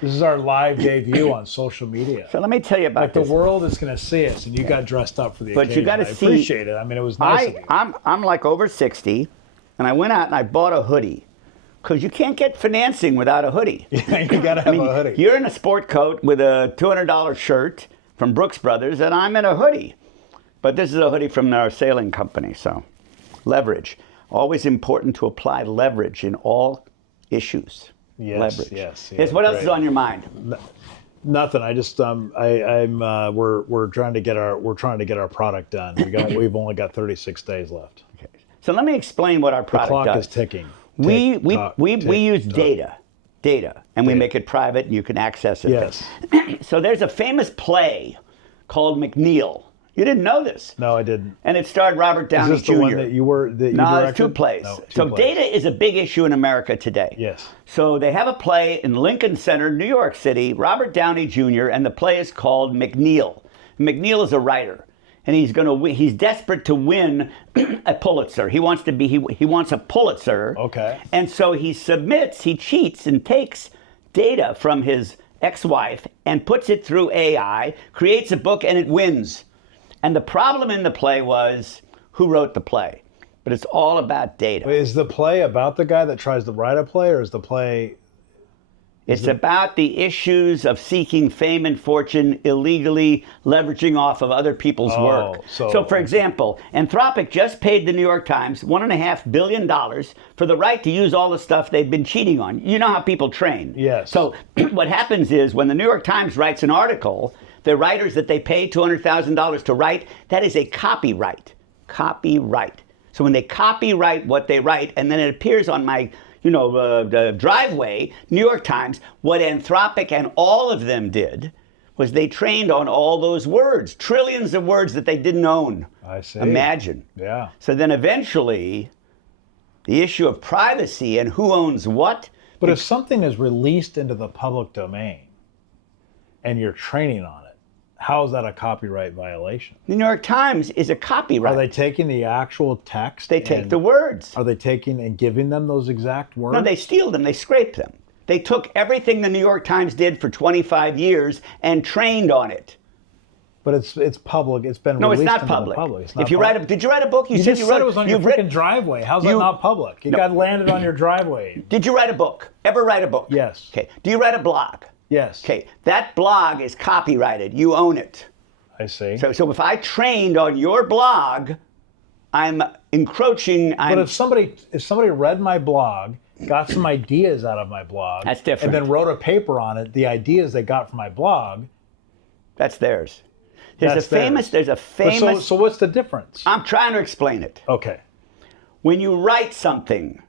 This is our live debut on social media. So let me tell you about the world is going to see us, and you got dressed up for the occasion. You got to see. I appreciate it. I mean, it was nice of you. I'm like over 60, and I went out and I bought a hoodie. Because you can't get financing without a hoodie. Yeah, you got to have a hoodie. You're in a sport coat with a $200 shirt from Brooks Brothers, and I'm in a hoodie. But this is a hoodie from our sailing company, so leverage. Always important to apply leverage in all issues. Yes, leverage. Yes. What else is on your mind? Nothing. I just we're trying to get our product done. We've only got 36 days left. Okay. So let me explain what our product does. The clock is ticking. We use data, and we make it private, and you can access it. Yes. So there's a famous play called McNeil. You didn't know this. No, I didn't. And it starred Robert Downey Jr. Is this the one that you were? No, it's two plays. No, so data is a big issue in America today. Yes. So they have a play in Lincoln Center, New York City, Robert Downey Jr., and the play is called McNeil. McNeil is a writer, and he's desperate to win a Pulitzer. He wants a Pulitzer. Okay. And so he cheats and takes data from his ex-wife and puts it through AI, creates a book, and it wins. And the problem in the play was who wrote the play. But it's all about data. Wait, is the play about the guy that tries to write a play, or is the play... It's about the issues of seeking fame and fortune, illegally leveraging off of other people's work. So, for example, Anthropic just paid the New York Times $1.5 billion for the right to use all the stuff they've been cheating on. You know how people train. Yes. So what happens is when the New York Times writes an article, the writers that they pay $200,000 to write, that is a copyright. Copyright. So when they copyright what they write, and then it appears on my the driveway, New York Times, what Anthropic and all of them did was they trained on all those words, trillions of words that they didn't own. I see. Imagine. Yeah. So then eventually, the issue of privacy and who owns what. But if something is released into the public domain and you're training on it, how is that a copyright violation? The New York Times is a copyright. Are they taking the actual text? They take the words. Are they taking and giving them those exact words? No, they steal them. They scrape them. They took everything the New York Times did for 25 years and trained on it. But it's public. It's been no, released it's not into public. the public. It's not if you public. did you write a book? You just said it was on your freaking driveway. How's that not public? It got landed on your driveway. Did you write a book? Ever write a book? Yes. Okay. Do you write a blog? Yes. Okay. That blog is copyrighted. You own it. I see. So if I trained on your blog, I'm encroaching. But if somebody read my blog, got some ideas out of my blog, that's different. And then wrote a paper on it, the ideas they got from my blog, that's theirs. There's a famous. So what's the difference? I'm trying to explain it. Okay. When you write something,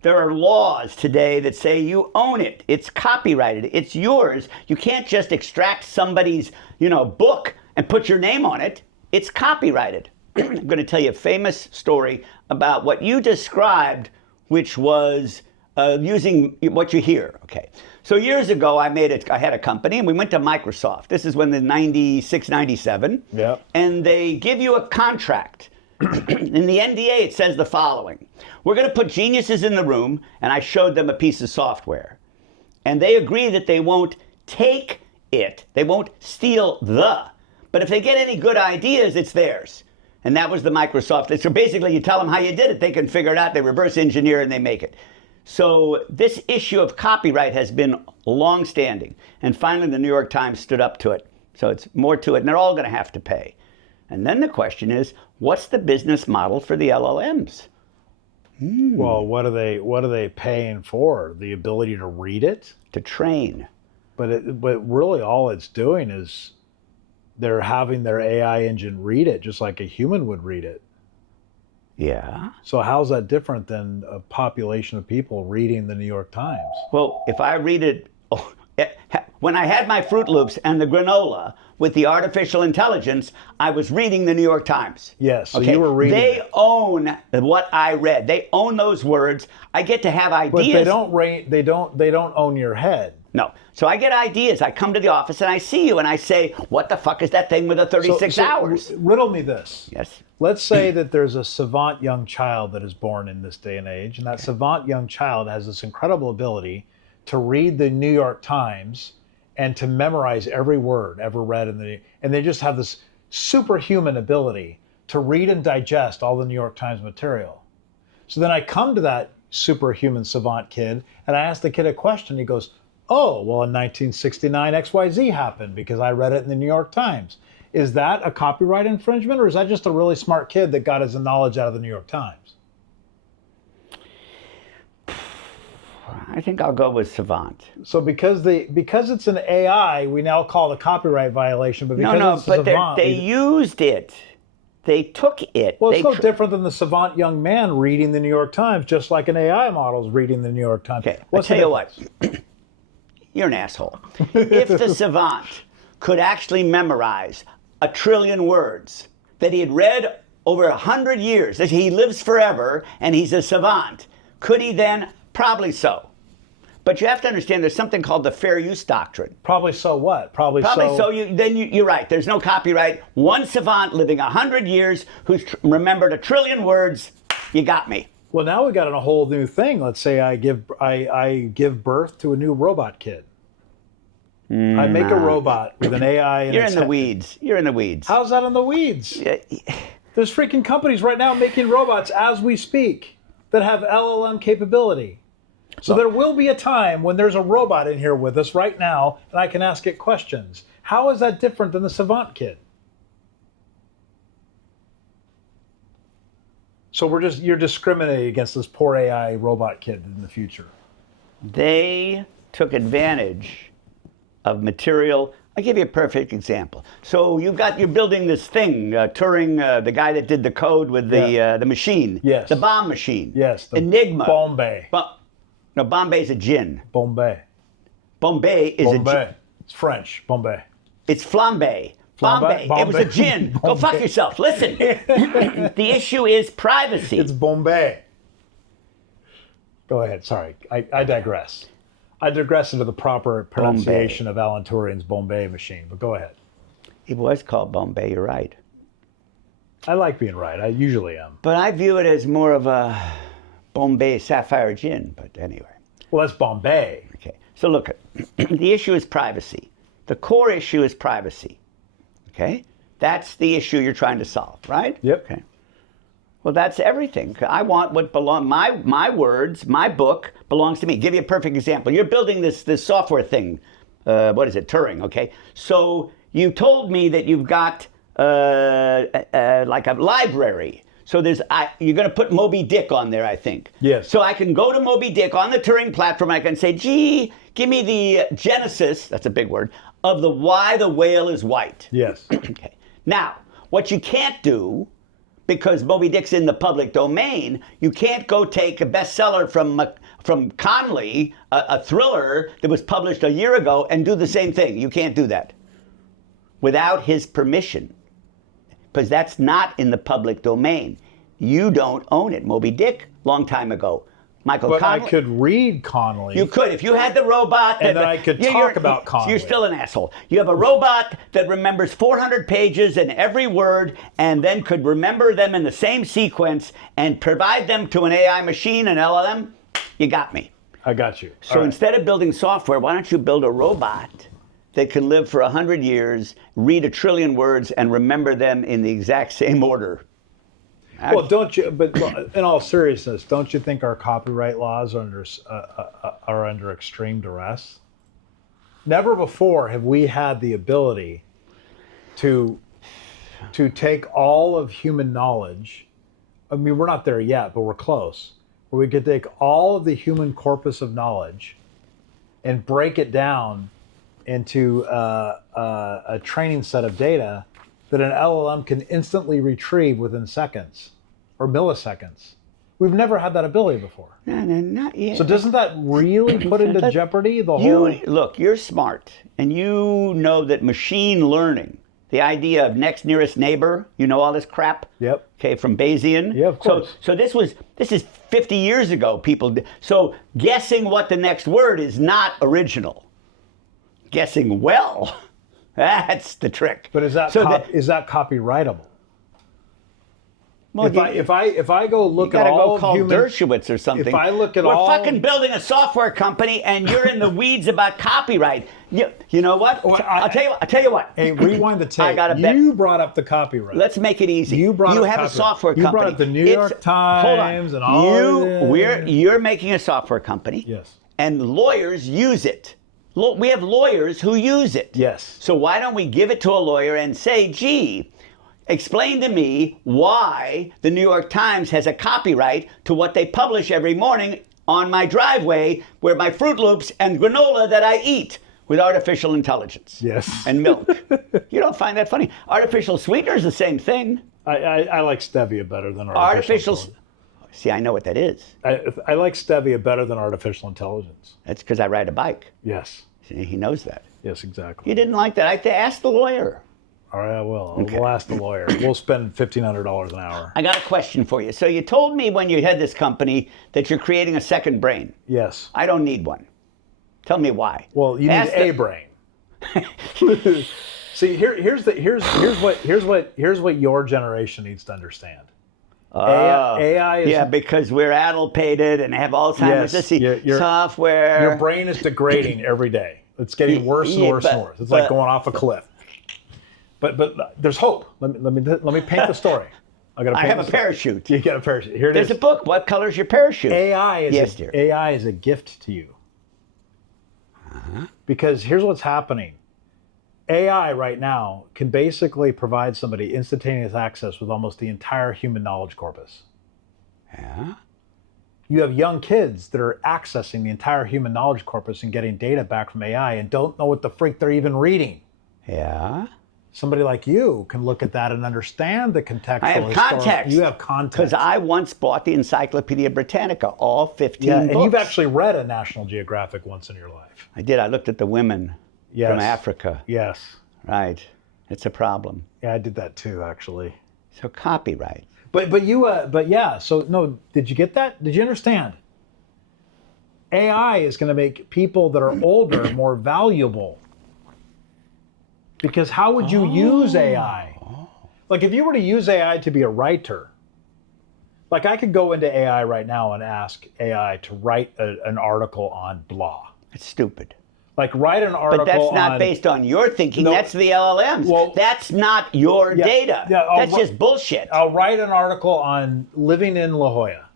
there are laws today that say you own it. It's copyrighted. It's yours. You can't just extract somebody's, book and put your name on it. It's copyrighted. I'm going to tell you a famous story about what you described, which was using what you hear. Okay. So years ago, I had a company, and we went to Microsoft. This is when the 96, 97. Yeah. And they give you a contract. In the NDA, it says the following. We're going to put geniuses in the room, and I showed them a piece of software. And they agree that they won't take it. They won't steal but if they get any good ideas, it's theirs. And that was the Microsoft. So basically, you tell them how you did it. They can figure it out. They reverse engineer, and they make it. So this issue of copyright has been long-standing. And finally, the New York Times stood up to it. So it's more to it, and they're all going to have to pay. And then the question is, what's the business model for the LLMs? Well, what are they paying for? The ability to read it? To train. But really all it's doing is they're having their AI engine read it just like a human would read it. Yeah. So how's that different than a population of people reading the New York Times? Well, if I read it, when I had my Fruit Loops and the granola with the artificial intelligence, I was reading the New York Times. Yes, so you were reading They own what I read. They own those words. I get to have ideas. But they don't own your head. No. So I get ideas. I come to the office and I see you and I say, what the fuck is that thing with the 36 hours? Riddle me this. Yes. Let's say that there's a savant young child that is born in this day and age, and that savant young child has this incredible ability to read the New York Times and to memorize every word ever read and they just have this superhuman ability to read and digest all the New York Times material. So then I come to that superhuman savant kid and I ask the kid a question. He goes, oh, well, in 1969, XYZ happened because I read it in the New York Times. Is that a copyright infringement, or is that just a really smart kid that got his knowledge out of the New York Times? I think I'll go with savant. So because it's an AI, we now call it a copyright violation, but because it's a savant, they used it. They took it. Well, it's no different than the savant young man reading the New York Times, just like an AI model is reading the New York Times. Okay, I'll tell you what. You're an asshole. If the savant could actually memorize 1 trillion words that he had read over 100 years, that he lives forever, and he's a savant, could he then? Probably so. But you have to understand there's something called the fair use doctrine. Probably so what? Probably so. You're right. There's no copyright. One savant living 100 years who's remembered 1 trillion words. You got me. Well, now we got a whole new thing. Let's say I give birth to a new robot kid. I make a robot with an AI. You're in the weeds. You're in the weeds. How's that in the weeds? There's freaking companies right now making robots as we speak that have LLM capability. So there will be a time when there's a robot in here with us right now, and I can ask it questions. How is that different than the savant kid? So you're discriminating against this poor AI robot kid in the future. They took advantage of material. I'll give you a perfect example. So you're building this thing, Turing, the guy that did the code with the machine. Yes. The bomb machine. Yes. The Enigma. Bombay. No, Bombay's a gin. Bombay. Bombay is a gin. It's French. Bombay. It's flambe. Bombay. It was a gin. Go fuck yourself. Listen. The issue is privacy. It's Bombay. Go ahead. Sorry. I digress. I digress into the proper pronunciation of Alan Turing's Bombay machine, but go ahead. It was called Bombay, you're right. I like being right. I usually am. But I view it as more of a Bombay Sapphire gin, but anyway. Well, that's Bombay. Okay. So look, the issue is privacy. The core issue is privacy. Okay? That's the issue you're trying to solve, right? Yep. Okay. Well, that's everything. I want what my words, my book belongs to me. Give you a perfect example. You're building this software thing. What is it? Turing, okay? So you told me that you've got like a library. So you're going to put Moby Dick on there, I think. Yes. So I can go to Moby Dick on the Turing platform. I can say, gee, give me the genesis, that's a big word, of the why the whale is white. Yes. Okay. Now, what you can't do, because Moby Dick's in the public domain, you can't go take a bestseller from Conley, a thriller that was published a year ago, and do the same thing. You can't do that without his permission, because that's not in the public domain. You don't own it. Moby Dick, long time ago. Michael Conley. I could read Conley. You could, if you had the robot. And then I could talk about Conley. You're still an asshole. You have a robot that remembers 400 pages and every word, and then could remember them in the same sequence and provide them to an AI machine, an LLM. You got me. I got you. So instead of building software, why don't you build a robot that can live for 100 years, read 1 trillion words, and remember them in the exact same order? Well, don't you? But in all seriousness, don't you think our copyright laws are under extreme duress? Never before have we had the ability to take all of human knowledge. I mean, we're not there yet, but we're close. Where we could take all of the human corpus of knowledge and break it down into a training set of data that an LLM can instantly retrieve within seconds or milliseconds. We've never had that ability before. No, not yet. So doesn't that really put into jeopardy the whole... Look, you're smart, and you know that machine learning, the idea of next nearest neighbor, you know all this crap? Yep. Okay, from Bayesian? Yeah, of course. So this is 50 years ago, people did. So guessing what the next word is not original. Guessing well, that's the trick. But is that copyrightable? Well, if I go look you at gotta all go call human, Dershowitz or something. if I look at We're all, fucking building a software company, and you're in the weeds about copyright. You know what? I'll tell you what. Hey, rewind the tape. I gotta bet. You brought up the copyright. Let's make it easy. You brought up have a copyright. software You company. brought up the New York Times and all You're making a software company. Yes. And lawyers use it. We have lawyers who use it. Yes. So why don't we give it to a lawyer and say, gee, explain to me why the New York Times has a copyright to what they publish every morning on my driveway where my Fruit Loops and granola that I eat with artificial intelligence. Yes. And milk. You don't find that funny? Artificial sweetener is the same thing. I like stevia better than artificial intelligence. See, I know what that is. I like stevia better than artificial intelligence. That's because I ride a bike. Yes. See, he knows that. Yes, exactly. You didn't like that. I have to ask the lawyer. All right, I will. Okay. We'll ask the lawyer. We'll spend $1,500 an hour. I got a question for you. So you told me when you had this company that you're creating a second brain. Yes. I don't need one. Tell me why. Well, you need a brain. See, here's what your generation needs to understand. AI is because we're addlepated and have Alzheimer's. Yes, Software. Your brain is degrading every day. It's getting worse and worse and worse. It's like going off a cliff. But there's hope. Let me paint the story. I have a parachute. You got a parachute. Here it There's is. a book. What color's your parachute? AI is yes, dear. AI is a gift to you. Because here's what's happening. AI right now can basically provide somebody instantaneous access with almost the entire human knowledge corpus. Yeah. You have young kids that are accessing the entire human knowledge corpus and getting data back from AI and don't know what the freak they're even reading. Yeah. Somebody like you can look at that and understand the contextual. I have context. You have context. Because I once bought the Encyclopedia Britannica, all 15 books. books. And you've actually read a National Geographic once in your life. I did. I looked at the women from Africa. Yes. Right. It's a problem. Yeah, I did that too, actually. So copyright. But yeah, so no, did you get that? Did you understand? AI is going to make people that are older more valuable. Because how would you use AI? Like if you were to use AI to be a writer, like I could go into AI right now and ask AI to write an article on blah. It's stupid. Like write an article on... But that's not based on your thinking. No, that's the LLMs. Well, that's not your data. Yeah, that's just bullshit. I'll write an article on living in La Jolla.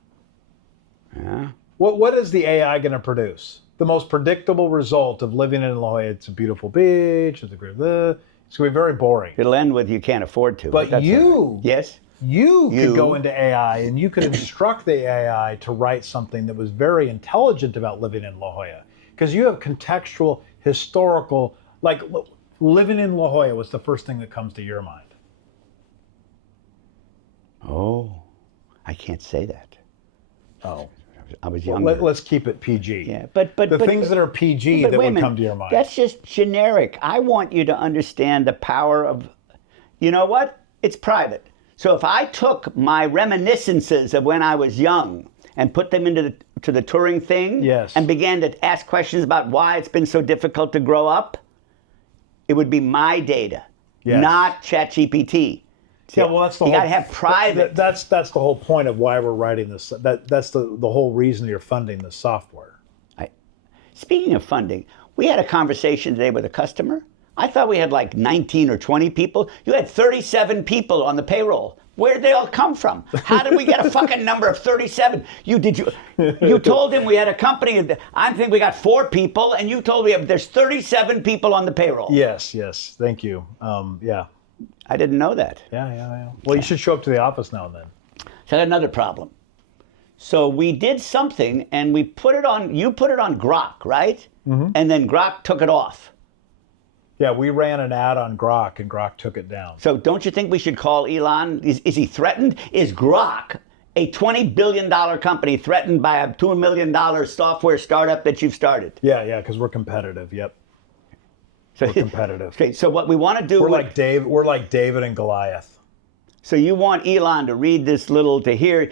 Yeah. What is the AI going to produce? The most predictable result of living in La Jolla. It's a beautiful beach. It's going to be very boring. It'll end with you can't afford to. But you... Yes? You could go into AI and you could instruct the AI to write something that was very intelligent about living in La Jolla. Because you have contextual, historical, like living in La Jolla was the first thing that comes to your mind. Oh, I can't say that. Oh. I was younger. Let's keep it PG. Yeah, but things that are PG that would come to your mind. That's just generic. I want you to understand the power of, you know what? It's private. So if I took my reminiscences of when I was young and put them into the Turing thing, yes, and began to ask questions about why it's been so difficult to grow up, it would be my data, yes, not ChatGPT. Yeah, well, that's the you whole. You gotta have private. That's the whole point of why we're writing this. That's the whole reason you're funding this software. Speaking of funding, we had a conversation today with a customer. I thought we had like 19 or 20 people. You had 37 people on the payroll. Where did they all come from? How did we get a fucking number of 37? You told him we had a company. I think we got 4 people, and you told me there's 37 people on the payroll. Yes. Thank you. Yeah. I didn't know that. Yeah. Well, you should show up to the office now and then. So I got another problem. So we did something, and we put it on. You put it on Grok, right? Mm-hmm. And then Grok took it off. Yeah, we ran an ad on Grok, and Grok took it down. So don't you think we should call Elon? Is he threatened? Is Grok, a $20 billion company, threatened by a $2 million software startup that you've started? Yeah, because we're competitive. Yep. So we're competitive. Okay, so what we want to do... We're like David and Goliath. So you want Elon to read this to hear...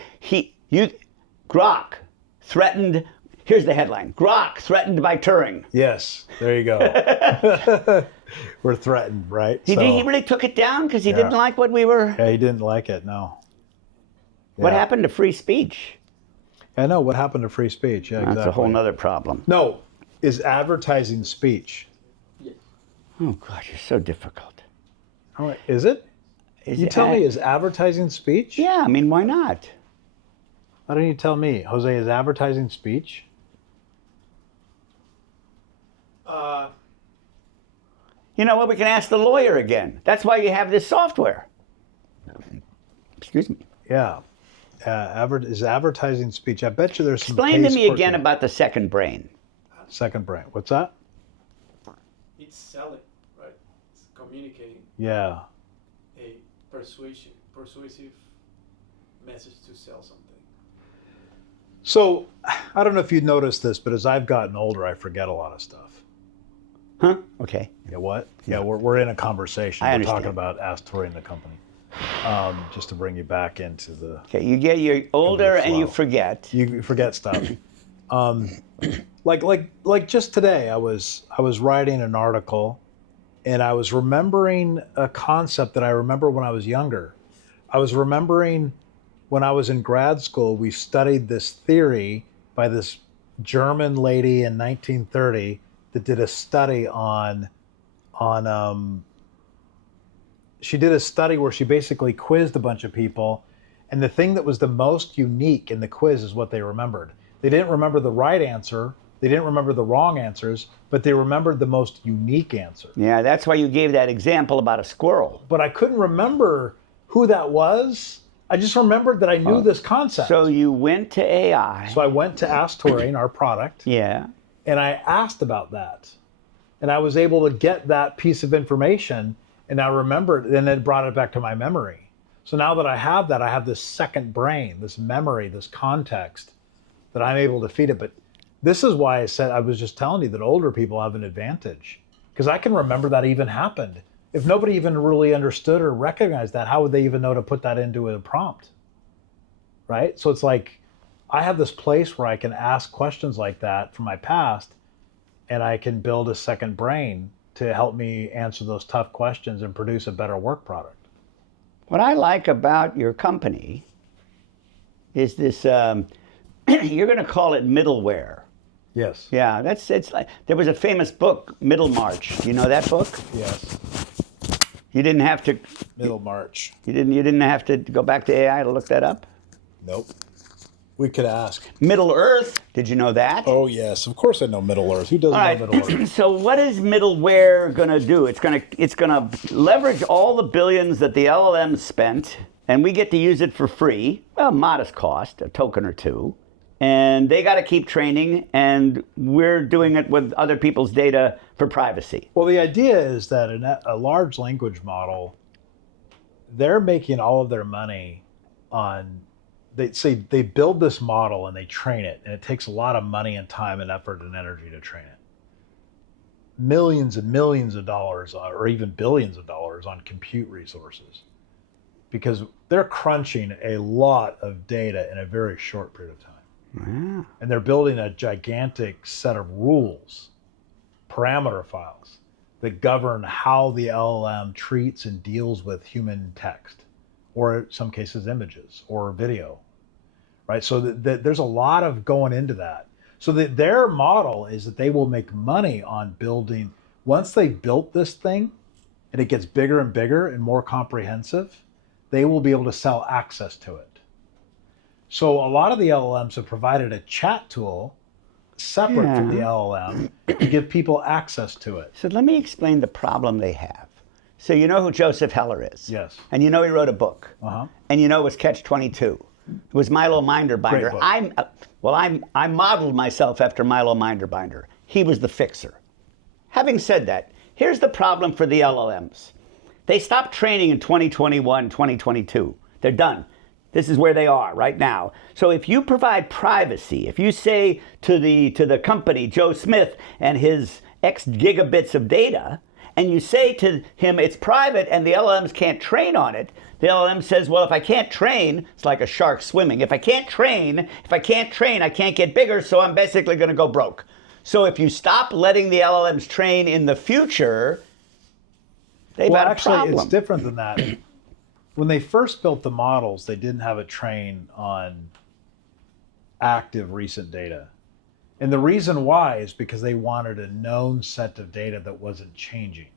Grok threatened... Here's the headline. Grok threatened by Turing. Yes, there you go. We're threatened, right? He really took it down because he didn't like what we were... Yeah, he didn't like it, no. What Yeah. happened to free speech? I know what happened to free speech. Yeah, That's exactly. a whole nother problem. No, is advertising speech? Yes. Oh, God, you're so difficult. All right, is it? Is You it tell me, is advertising speech? Yeah, I mean, why not? Why don't you tell me, Jose? Is advertising speech? You know what? We can ask the lawyer again. That's why you have this software. Excuse me. Yeah. Is advertising speech? I bet you there's some. Explain to case me court- again about the second brain. second brain. What's that? It's selling, right? It's communicating Yeah. a persuasive message to sell something. So I don't know if you noticed this, but as I've gotten older, I forget a lot of stuff. Huh? Okay. Yeah, what? Yeah, we're in a conversation. I We're understand. talking about Ask Turing, the company. Just to bring you back into the. Okay, you're older and you flow. forget. You forget stuff. Like just today, I was writing an article, and I was remembering a concept that I remember when I was younger. I was remembering when I was in grad school, we studied this theory by this German lady in 1930 that did a study on she did a study where she basically quizzed a bunch of people, and the thing that was the most unique in the quiz is what they remembered. They didn't remember the right answer, they didn't remember the wrong answers, but they remembered the most unique answer. Yeah, that's why you gave that example about a squirrel. But I couldn't remember who that was. I just remembered that I knew this concept. So you went to AI. So I went to Ask Turing, our product, Yeah. and I asked about that. And I was able to get that piece of information, and I remembered, and it brought it back to my memory. So now that I have that, I have this second brain, this memory, this context that I'm able to feed it. But this is why I said, I was just telling you that older people have an advantage, because I can remember that even happened. If nobody even really understood or recognized that, how would they even know to put that into a prompt? Right? So it's like, I have this place where I can ask questions like that from my past, and I can build a second brain to help me answer those tough questions and produce a better work product. What I like about your company is this, you're going to call it middleware. Yes. Yeah, it's like, there was a famous book, Middlemarch. You know that book? Yes. You didn't have to, Middlemarch. you didn't have to go back to AI to look that up? Nope. We could ask. Middle Earth, did you know that? Oh yes, of course I know Middle Earth. Who doesn't All right. know Middle Earth? So what is middleware going to do? It's going to leverage all the billions that the LLMs spent, and we get to use it for free. Well, modest cost, a token or two. And they got to keep training, and we're doing it with other people's data for privacy. Well, the idea is that a large language model, they're making all of their money on, they say they build this model and they train it, and it takes a lot of money and time and effort and energy to train it. Millions and millions of dollars, or even billions of dollars on compute resources, because they're crunching a lot of data in a very short period of time. Wow. And they're building a gigantic set of rules, parameter files, that govern how the LLM treats and deals with human text, or in some cases images or video, right? So there's a lot of going into that. So that their model is that they will make money on building, once they built this thing and it gets bigger and bigger and more comprehensive, they will be able to sell access to it. So a lot of the LLMs have provided a chat tool separate from the LLM to give people access to it. So let me explain the problem they have. So you know who Joseph Heller is? Yes. And you know he wrote a book. Uh-huh. And you know it was Catch-22. It was Milo Minderbinder. Great book. I modeled myself after Milo Minderbinder. He was the fixer. Having said that, here's the problem for the LLMs. They stopped training in 2021, 2022. They're done. This is where they are right now. So if you provide privacy, if you say to the company, Joe Smith and his X gigabits of data, and you say to him it's private and the LLMs can't train on it, the LLM says, well, if I can't train, it's like a shark swimming. If I can't train, I can't get bigger, so I'm basically going to go broke. So if you stop letting the LLMs train in the future, they've got a problem. It's different than that. when they first built the models, they didn't have it trained on active recent data. And the reason why is because they wanted a known set of data that wasn't changing.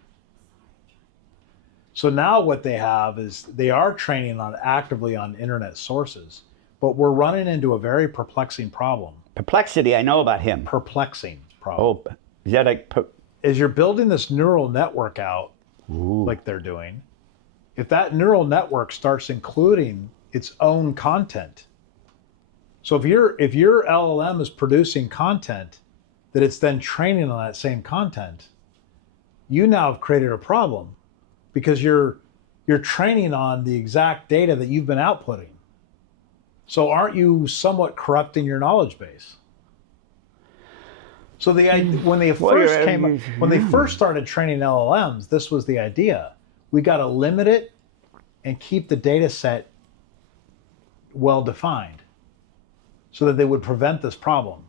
So now what they have is they are training on actively on internet sources, but we're running into a very perplexing problem. Perplexity, I know about him. Perplexing problem. Oh, is that like... As you're building this neural network out, like they're doing, if that neural network starts including its own content, so if your LLM is producing content that it's then training on that same content, you now have created a problem because you're training on the exact data that you've been outputting. So aren't you somewhat corrupting your knowledge base? So when they first started training LLMs, this was the idea. We got to limit it and keep the data set well defined so that they would prevent this problem.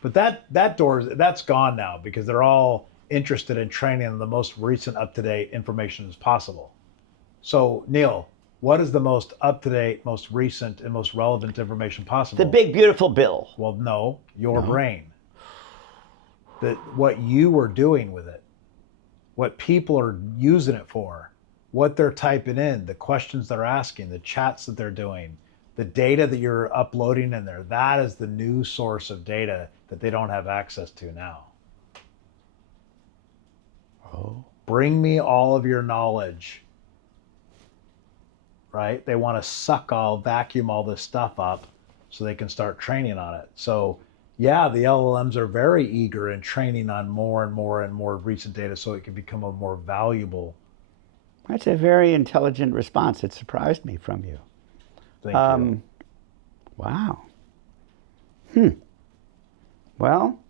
But that's gone now because they're all interested in training on the most recent up-to-date information as possible. So Neil, what is the most up-to-date, most recent, and most relevant information possible? The big, beautiful bill. Well, no, your brain. That what you are doing with it, what people are using it for, what they're typing in, the questions they're asking, the chats that they're doing, the data that you're uploading in there, that is the new source of data that they don't have access to now. Oh. Bring me all of your knowledge, right? They want to vacuum all this stuff up so they can start training on it. So yeah, the LLMs are very eager in training on more and more and more recent data so it can become a more valuable. That's a very intelligent response. It surprised me from you. Thank you. Wow. Well,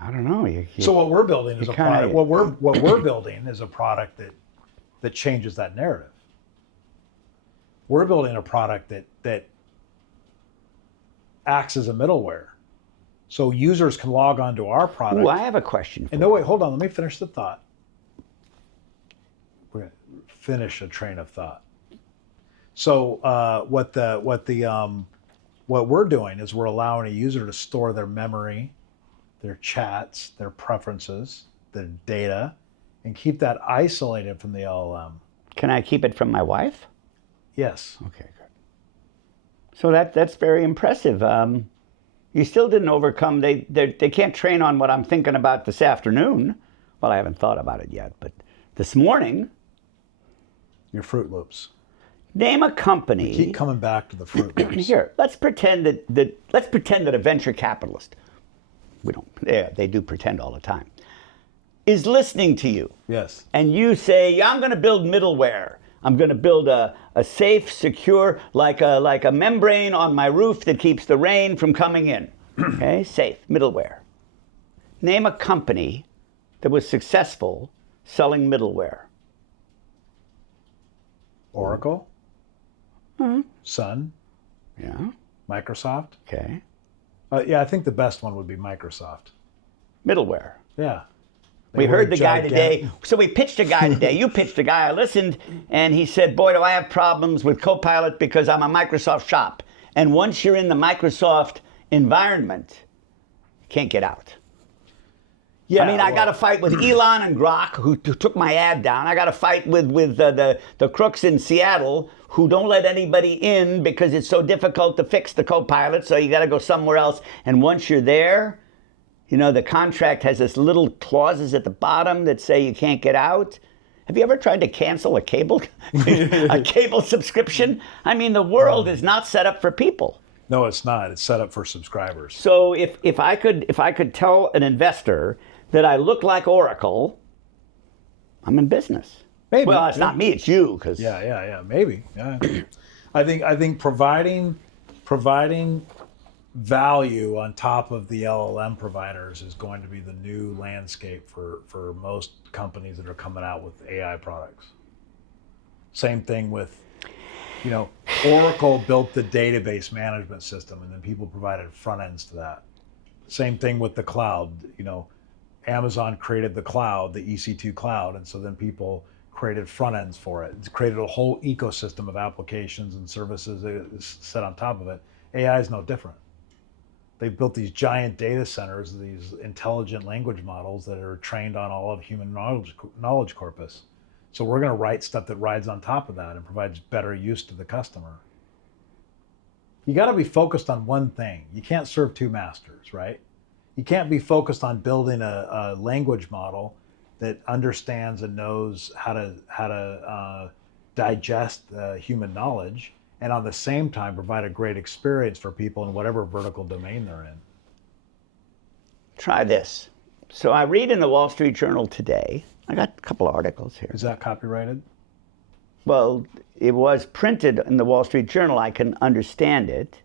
I don't know. So what we're building is a product. What we're building is a product that changes that narrative. We're building a product that acts as a middleware, so users can log on to our product. Ooh, I have a question. And no, wait, hold on. Let me finish the thought. We're gonna finish a train of thought. So what we're doing is we're allowing a user to store their memory, their chats, their preferences, their data, and keep that isolated from the LLM. Can I keep it from my wife? Yes. Okay, good. So that's very impressive. You still didn't overcome. They can't train on what I'm thinking about this afternoon. Well, I haven't thought about it yet, but this morning. Your Fruit Loops. Name a company. Keep coming back to the Fruit Loops. Here, let's pretend that a venture capitalist, they do pretend all the time, is listening to you. Yes. And you say, yeah, I'm going to build middleware. I'm going to build a safe, secure, like a membrane on my roof that keeps the rain from coming in. Okay, safe, middleware. Name a company that was successful selling middleware. Oracle. Sun. Yeah. Microsoft. Okay. Yeah, I think the best one would be Microsoft. Middleware. Yeah. We heard the guy today. So we pitched a guy today. You pitched a guy. I listened, and he said, boy, do I have problems with Copilot because I'm a Microsoft shop. And once you're in the Microsoft environment, you can't get out. Yeah, I mean, I got to fight with Elon and Grok, who took my ad down. I got to fight with the crooks in Seattle who don't let anybody in because it's so difficult to fix the Copilot, so you got to go somewhere else. And once you're there, you know, the contract has this little clauses at the bottom that say you can't get out. Have you ever tried to cancel a cable subscription? I mean, the world is not set up for people. No, it's not. It's set up for subscribers. So if I could tell an investor that I look like Oracle, I'm in business. Maybe. Well, it's not me, it's you. Cause Yeah, maybe. Yeah. I think providing value on top of the LLM providers is going to be the new landscape for most companies that are coming out with AI products. Same thing with, Oracle built the database management system and then people provided front ends to that. Same thing with the cloud. Amazon created the cloud, the EC2 cloud, and so then people created front ends for it. It's created a whole ecosystem of applications and services set on top of it. AI is no different. They've built these giant data centers, these intelligent language models that are trained on all of human knowledge corpus. So we're going to write stuff that rides on top of that and provides better use to the customer. You got to be focused on one thing. You can't serve two masters, right? You can't be focused on building a language model that understands and knows how to digest human knowledge, and on the same time provide a great experience for people in whatever vertical domain they're in. Try this. So I read in the Wall Street Journal today, I got a couple of articles here. Is that copyrighted? Well, it was printed in the Wall Street Journal. I can understand it.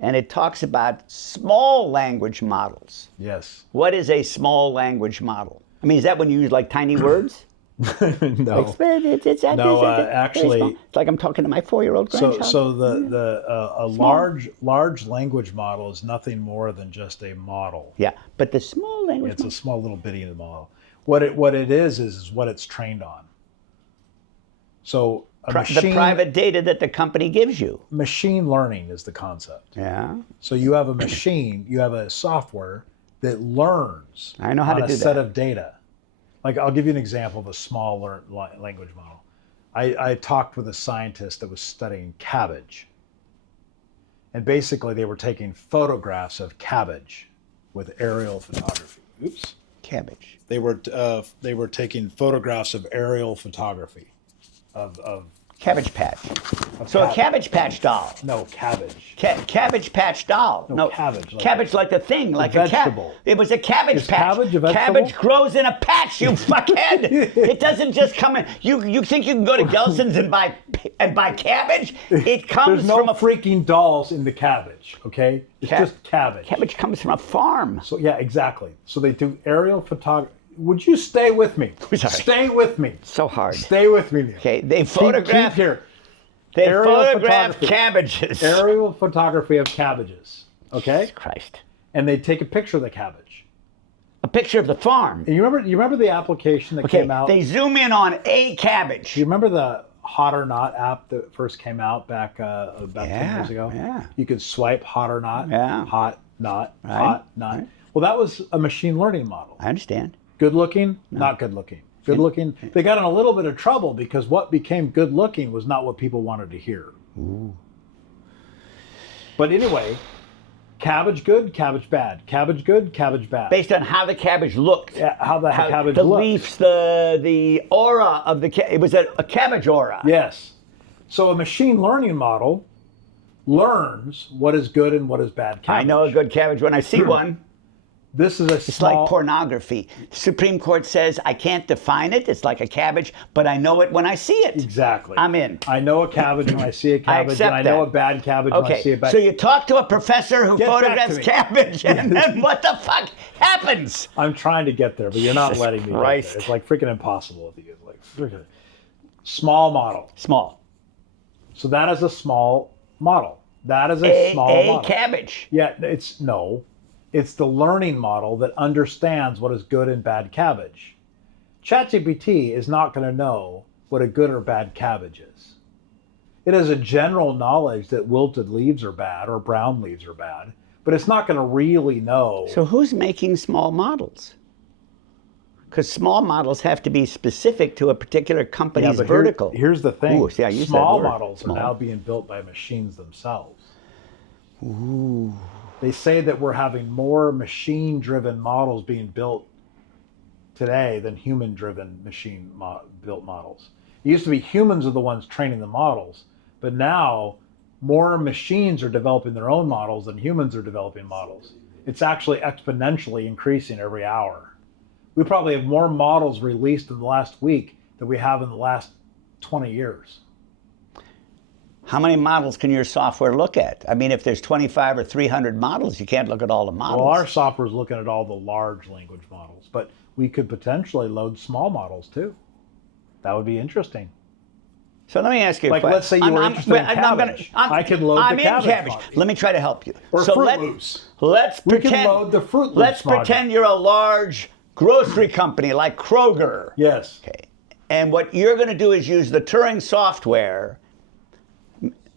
And it talks about small language models. Yes. What is a small language model? I mean, is that when you use like tiny words? No. Actually, it's like I'm talking to my 4-year-old grandchild. So a large language model is nothing more than just a model. Yeah, but the small language it's a small little bitty model. What it is what it's trained on. So the private data that the company gives you. Machine learning is the concept. Yeah. So you have a machine, you have a software that learns I know how to do a set of data. Like, I'll give you an example of a small language model. I talked with a scientist that was studying cabbage. And basically they were taking photographs of cabbage with aerial photography. Oops. Cabbage. They were taking photographs of aerial photography of Cabbage Patch. So a Cabbage Patch doll. No, cabbage. Cabbage Patch doll. No, cabbage. Cabbage like the thing, like a vegetable. It was a Cabbage Is Patch. cabbage a vegetable? Cabbage grows in a patch, you fuckhead. It doesn't just come in. You think you can go to Gelson's and buy cabbage? It comes There's no from a freaking dolls in the cabbage, okay? It's just cabbage. Cabbage comes from a farm. So yeah, exactly. So they do aerial photography. Would you stay with me? Sorry. Stay with me. So hard. Stay with me. Okay, they photograph keep here. They Aerial photograph photography. cabbages. Aerial photography of cabbages, okay? Jesus Christ. And they take a picture of the cabbage. A picture of the farm. And you remember the application that came out? They zoom in on a cabbage. Do you remember the Hot or Not app that first came out back about 10 years ago? Yeah. You could swipe hot or not. Yeah. Hot, not, Right. hot, not. Right. Well, that was a machine learning model. I understand. Good looking, not good looking. Good looking. They got in a little bit of trouble because what became good looking was not what people wanted to hear. Ooh. But anyway, cabbage good, cabbage bad. Cabbage good, cabbage bad. Based on how the cabbage looked. Yeah, how the cabbage the looked. leaves, the aura of the it was a cabbage aura. Yes. So a machine learning model learns what is good and what is bad cabbage. I know a good cabbage when I see one. This is a It's like pornography. The Supreme Court says I can't define it. It's like a cabbage, but I know it when I see it. Exactly. I'm in. I know a cabbage when I see a cabbage, accept and I know that. a bad cabbage when I see a Okay, bad. so you talk to a professor who Get back to photographs me. cabbage, and then what the fuck happens? I'm trying to get there, but you're not Jesus letting me Christ. get there. It's like freaking impossible with you. Like freaking small model. Small. So that is a small model. That is a small model. Cabbage. Yeah, it's the learning model that understands what is good and bad cabbage. ChatGPT is not going to know what a good or bad cabbage is. It has a general knowledge that wilted leaves are bad or brown leaves are bad, but it's not going to really know. So who's making small models? Because small models have to be specific to a particular company's but vertical. Here's the thing. Ooh, see, I used small that word. models Small. are now being built by machines themselves. Ooh. They say that we're having more machine-driven models being built today than human-driven machine-built models. It used to be humans are the ones training the models, but now more machines are developing their own models than humans are developing models. It's actually exponentially increasing every hour. We probably have more models released in the last week than we have in the last 20 years. How many models can your software look at? I mean, if there's 25 or 300 models, you can't look at all the models. Well, our software is looking at all the large language models, but we could potentially load small models too. That would be interesting. So let me ask you a Like, question. let's say you were interested in cabbage. I could load the cabbage module. Let me try to help you. Or so Fruit Loops. Let's We pretend. can load the Fruit Loops Let's module. pretend you're a large grocery company like Kroger. Yes. Okay. And what you're going to do is use the Turing software,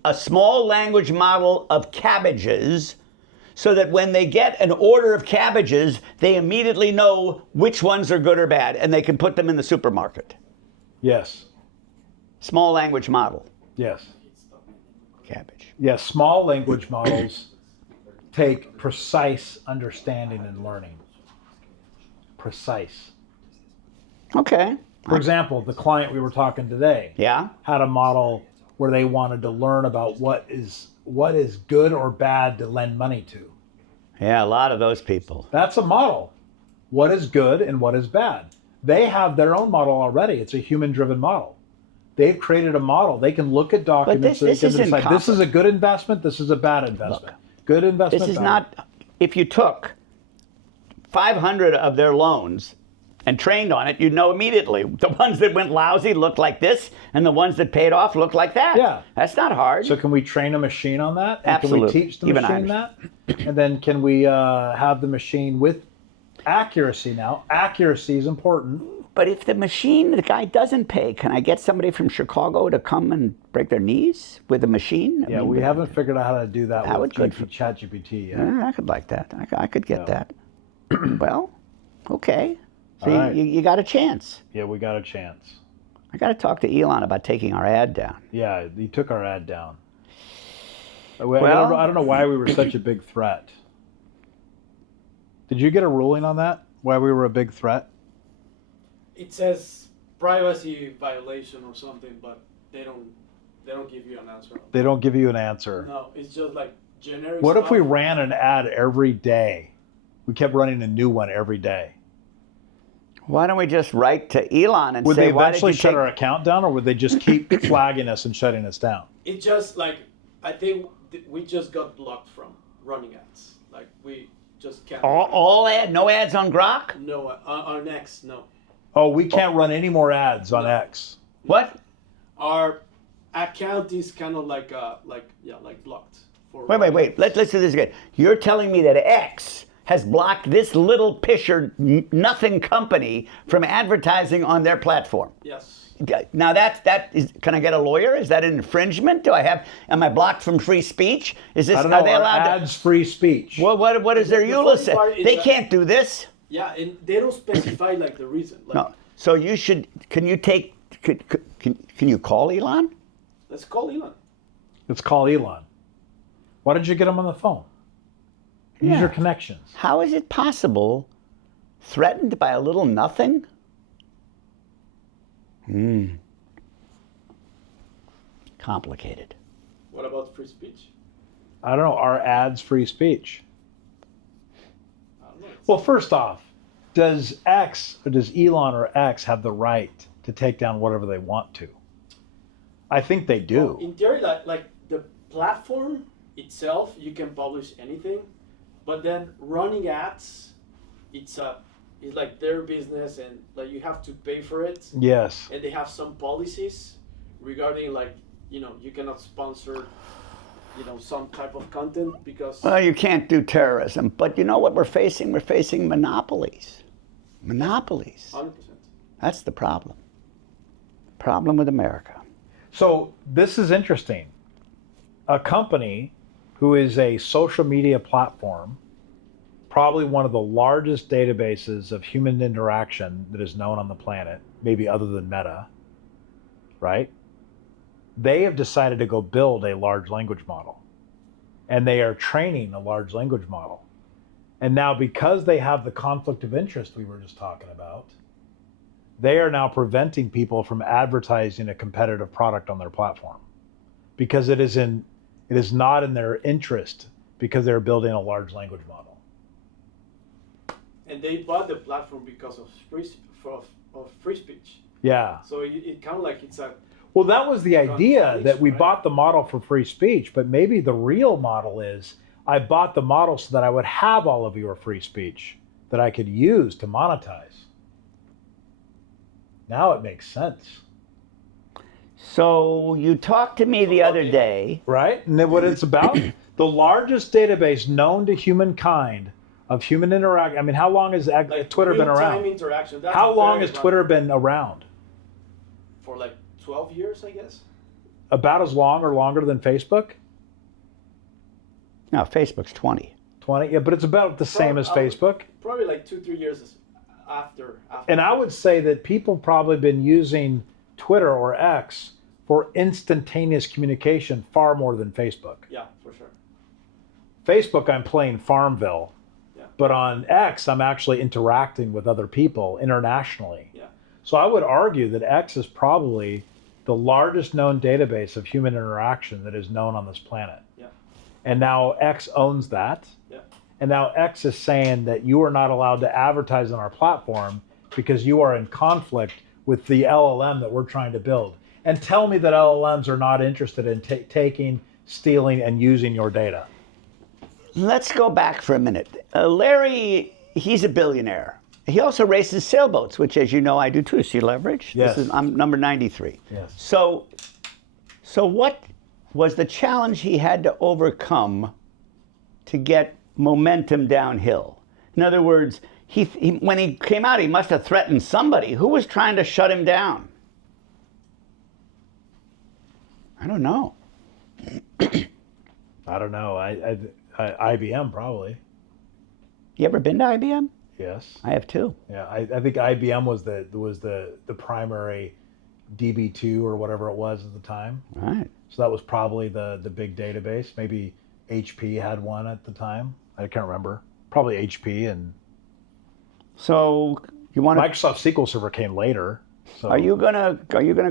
a small language model of cabbages, so that when they get an order of cabbages, they immediately know which ones are good or bad, and they can put them in the supermarket. Yes. Small language model. Yes. Cabbage. Yes, small language models take precise understanding and learning. Precise. Okay. For example, the client we were talking today Yeah. had a model where they wanted to learn about what is good or bad to lend money to. Yeah, a lot of those people. That's a model. What is good and what is bad? They have their own model already. It's a human-driven model. They've created a model. They can look at documents. this they can isn't decide this is a good investment. This is a bad investment. Good investment. This is bad. not, if you took 500 of their loans and trained on it, you'd know immediately. The ones that went lousy looked like this, and the ones that paid off looked like that. Yeah. That's not hard. So can we train a machine on that? And Absolutely. Can we teach the Even machine that? And then can we have the machine with accuracy now? Accuracy is important. But if the guy doesn't pay, can I get somebody from Chicago to come and break their knees with a machine? Yeah, we haven't figured out how to do that with good ChatGPT yet. I could like that. I could get that. Well, okay. So All right. you got a chance. Yeah, we got a chance. I got to talk to Elon about taking our ad down. Yeah, he took our ad down. I Well- don't know why we were such a big threat. Did you get a ruling on that? Why we were a big threat? It says privacy violation or something, but they don't give you an answer. They don't give you an answer. No, it's just like generic. What if stuff. we ran an ad every day? We kept running a new one every day. Why don't we just write to Elon and Would say, they why did eventually you shut take... our account down, or would they just keep flagging us and shutting us down? It just like I think we just got blocked from running ads. Like we just can't. No ads on Grok? No, our next no. Oh, we can't run any more ads on X. What? Our account is kind of like blocked. For Wait. Let's do this again. You're telling me that X has blocked this little pisher nothing company from advertising on their platform. Yes. Now that is, can I get a lawyer? Is that an infringement? Am I blocked from free speech? Is this, I don't know. are they Are allowed ads free speech? what is their The EULA funny say? part is They that- can't do this. Yeah, and they don't specify like the reason. Like, No. So you should, can you call Elon? let's call Elon. Let's call Elon. Why did you get him on the phone? Use Yeah. your connections. How is it possible, threatened by a little nothing? Complicated. What about free speech? I don't know. Are ads free speech? I don't know. Well, first off, does Elon or X have the right to take down whatever they want to? I think they do. In theory, like the platform itself, you can publish anything, but then running ads, it's like their business, and like you have to pay for it, Yes. and they have some policies regarding like you cannot sponsor some type of content because Well, you can't do terrorism, but you know what we're facing? We're facing monopolies. Monopolies. 100%. That's the problem. Problem with America. So this is interesting. A company who is a social media platform, probably one of the largest databases of human interaction that is known on the planet, maybe other than Meta, right? They have decided to go build a large language model. And they are training a large language model. And now because they have the conflict of interest we were just talking about, they are now preventing people from advertising a competitive product on their platform because it is not in their interest because they're building a large language model. And they bought the platform because of free speech. Yeah. So it kind of like it's a Well, that was the idea, Contradiction, that we right? bought the model for free speech, but maybe the real model is I bought the model so that I would have all of your free speech that I could use to monetize. Now it makes sense, So you talked to me the other day. right? And then what it's about, the largest database known to humankind of human interaction. I mean, how long has like Twitter been real-time around? interaction. That's How long very has Twitter been around? for like 12 years, I guess. About as long or longer than Facebook? No, Facebook's 20. 20? Yeah, but it's about the same as Facebook. Probably like 2-3 years after. And I would say that people probably been using Twitter or X for instantaneous communication far more than Facebook. Yeah, for sure. Facebook, I'm playing Farmville. Yeah. But on X, I'm actually interacting with other people internationally. Yeah. So I would argue that X is probably the largest known database of human interaction that is known on this planet. Yeah. And now X owns that. Yeah. And now X is saying that you are not allowed to advertise on our platform because you are in conflict with the LLM that we're trying to build. And tell me that LLMs are not interested in taking, stealing, and using your data. Let's go back for a minute. Larry, he's a billionaire. He also races sailboats, which, as you know, I do too. See leverage? Yes. I'm number 93. Yes. So what was the challenge he had to overcome to get momentum downhill? In other words, when he came out, he must have threatened somebody. Who was trying to shut him down? I don't know. I don't know. IBM probably. You ever been to IBM? Yes. I have too. Yeah, I think IBM was the primary DB2 or whatever it was at the time. Right. So that was probably the big database. Maybe HP had one at the time. I can't remember. Probably HP, and so you want to Microsoft SQL Server came later. So Are you gonna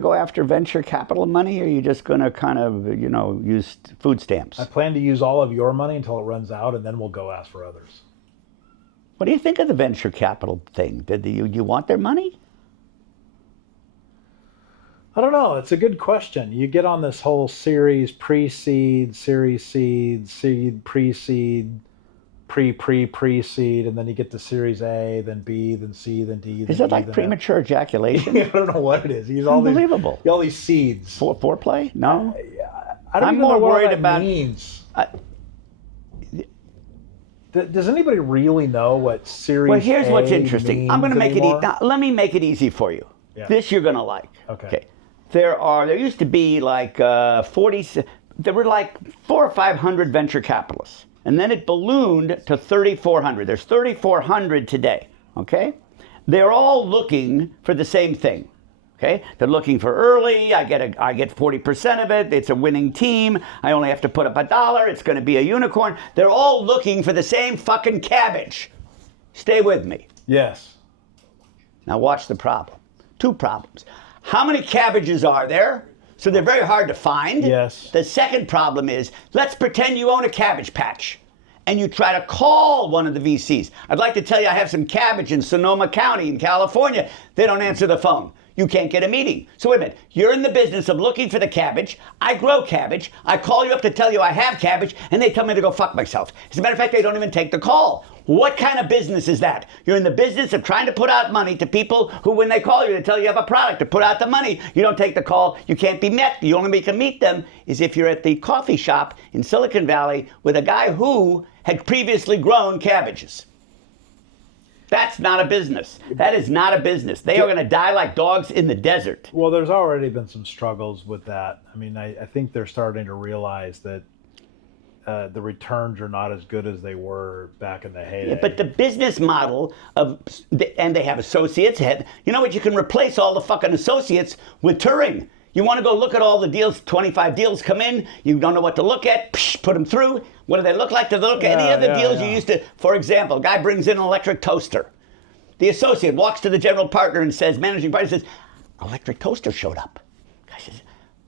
go after venture capital money, or are you just gonna kind of use food stamps? I plan to use all of your money until it runs out, and then we'll go ask for others. What do you think of the venture capital thing? Did you want their money? I don't know. It's a good question. You get on this whole series pre-seed, series seed, pre-seed, pre-seed, and then you get to series A, then B, then C, then D. Then Is that E, like then premature ejaculation? F. I don't know what it is. Use all Unbelievable. all these seeds. Foreplay? No. I don't I'm even know more what worried that about- means. Does anybody really know what series Well, here's what's A interesting. I'm going to means make it. anymore? Let me make it easy for you. Yeah. This you're going to like. Okay. There used to be like 40. There were like 400 or 500 venture capitalists, and then it ballooned to 3,400. There's 3,400 today. Okay. They're all looking for the same thing. Okay, they're looking for early. I get 40% of it. It's a winning team. I only have to put up $1. It's going to be a unicorn. They're all looking for the same fucking cabbage. Stay with me. Yes. Now watch the problem. Two problems. How many cabbages are there? So they're very hard to find. Yes. The second problem is, let's pretend you own a cabbage patch and you try to call one of the VCs. I'd like to tell you I have some cabbage in Sonoma County in California. They don't answer the phone. You can't get a meeting. So wait a minute, you're in the business of looking for the cabbage. I grow cabbage. I call you up to tell you I have cabbage, and they tell me to go fuck myself. As a matter of fact, they don't even take the call. What kind of business is that? You're in the business of trying to put out money to people who, when they call you to tell you have a product, to put out the money, you don't take the call, you can't be met. The only way you can meet them is if you're at the coffee shop in Silicon Valley with a guy who had previously grown cabbages. That's not a business. That is not a business. They are going to die like dogs in the desert. Well, there's already been some struggles with that. I mean, I think they're starting to realize that the returns are not as good as they were back in the heyday. Yeah, but the business model and they have associates. You know what? You can replace all the fucking associates with Turing. You want to go look at all the deals, 25 deals come in, you don't know what to look at, put them through. What do they look like? Do they look at any of the deals you used to? For example, a guy brings in an electric toaster. The associate walks to the general partner and says, managing partner says, electric toaster showed up. Guy says,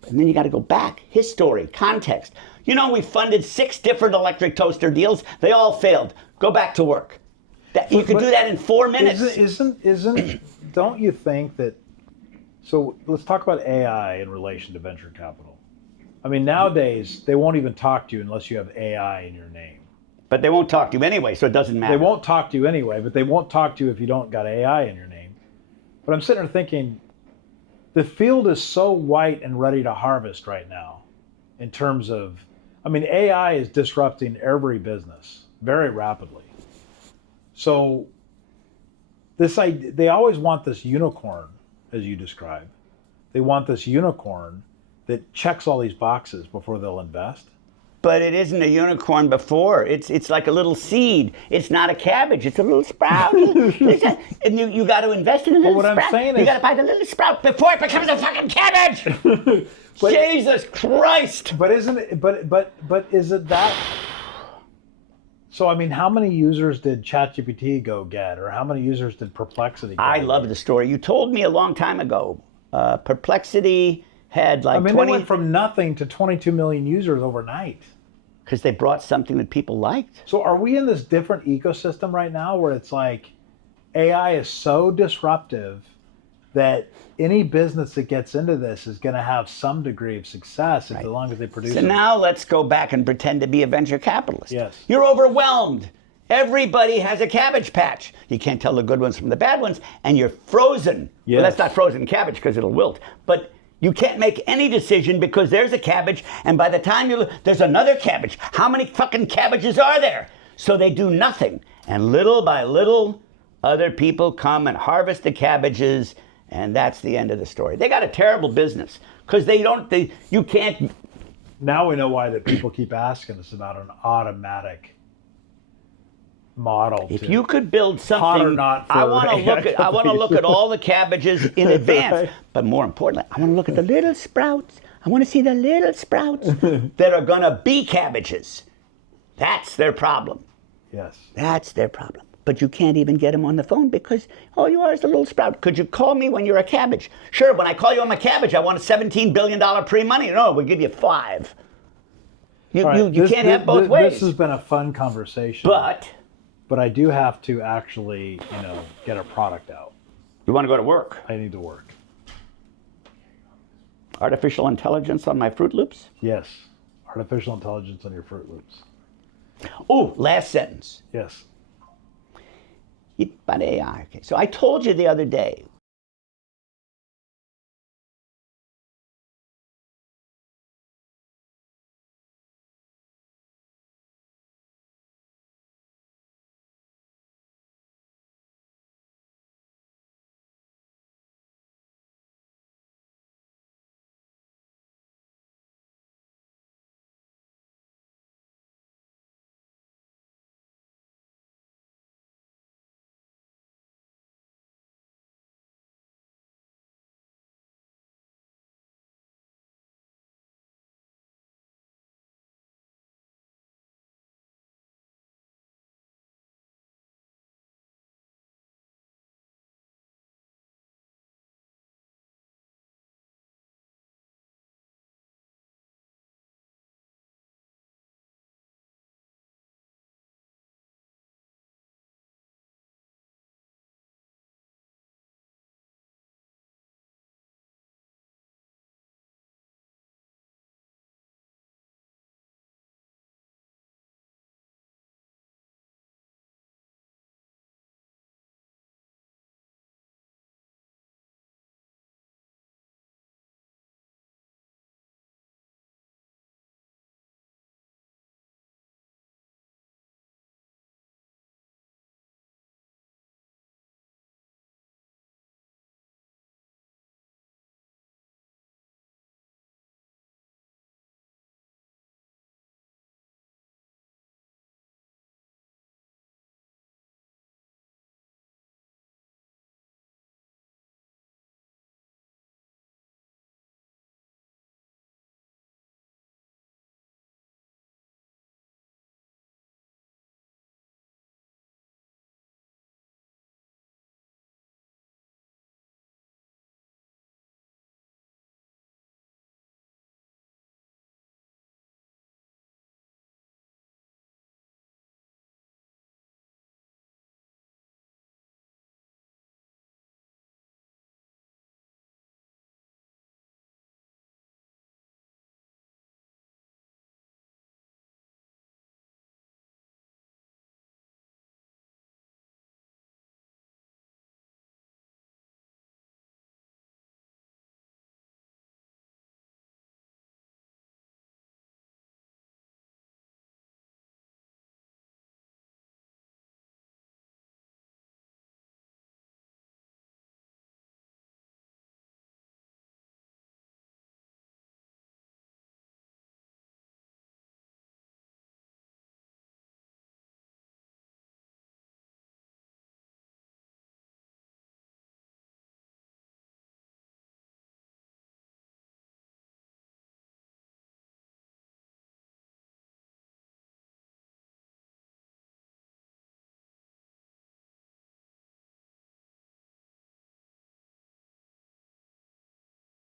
and then you got to go back, his story, context. You know, we funded 6 different electric toaster deals. They all failed. Go back to work. You could do that in 4 minutes. Don't you think that? So let's talk about AI in relation to venture capital. I mean, nowadays, they won't even talk to you unless you have AI in your name. But they won't talk to you anyway, so it doesn't matter. They won't talk to you anyway, but they won't talk to you if you don't got AI in your name. But I'm sitting there thinking, the field is so white and ready to harvest right now in terms of, I mean, AI is disrupting every business very rapidly. So they always want this unicorn, as you describe. They want this unicorn that checks all these boxes before they'll invest. But it isn't a unicorn before. It's like a little seed. It's not a cabbage. It's a little sprout. And you got to invest in a little sprout. What I'm saying is, you got to buy the little sprout before it becomes a fucking cabbage. Jesus Christ! But isn't it? But is it that? So I mean, how many users did ChatGPT go get, or how many users did Perplexity go? I love the story. You told me a long time ago. Perplexity had like 20. They went from nothing to 22 million users overnight. Because they brought something that people liked. So are we in this different ecosystem right now where it's like AI is so disruptive that any business that gets into this is going to have some degree of success as long as they produce So it. now let's go back and pretend to be a venture capitalist. Yes. You're overwhelmed. Everybody has a cabbage patch. You can't tell the good ones from the bad ones, and you're frozen. Yes. Well, that's not frozen cabbage because it'll wilt. But you can't make any decision because there's a cabbage, and by the time there's another cabbage. How many fucking cabbages are there? So they do nothing. And little by little, other people come and harvest the cabbages, and that's the end of the story. They got a terrible business because you can't. Now we know why that people keep asking us about an automatic model. If you could build something, hot or not for I want to look at all the cabbages in advance. Right. But more importantly, I want to look at the little sprouts. I want to see the little sprouts that are going to be cabbages. That's their problem. Yes. That's their problem. But you can't even get them on the phone because all you are is a little sprout. Could you call me when you're a cabbage? Sure, when I call you I'm a cabbage, I want a $17 billion pre-money. No, we'll give you 5. You can't have both ways. This has been a fun conversation. But I do have to actually, get a product out. You want to go to work? I need to work. Artificial intelligence on my Fruit Loops? Yes. Artificial intelligence on your Fruit Loops. Oh, last sentence. Yes. About AI. Okay. So I told you the other day,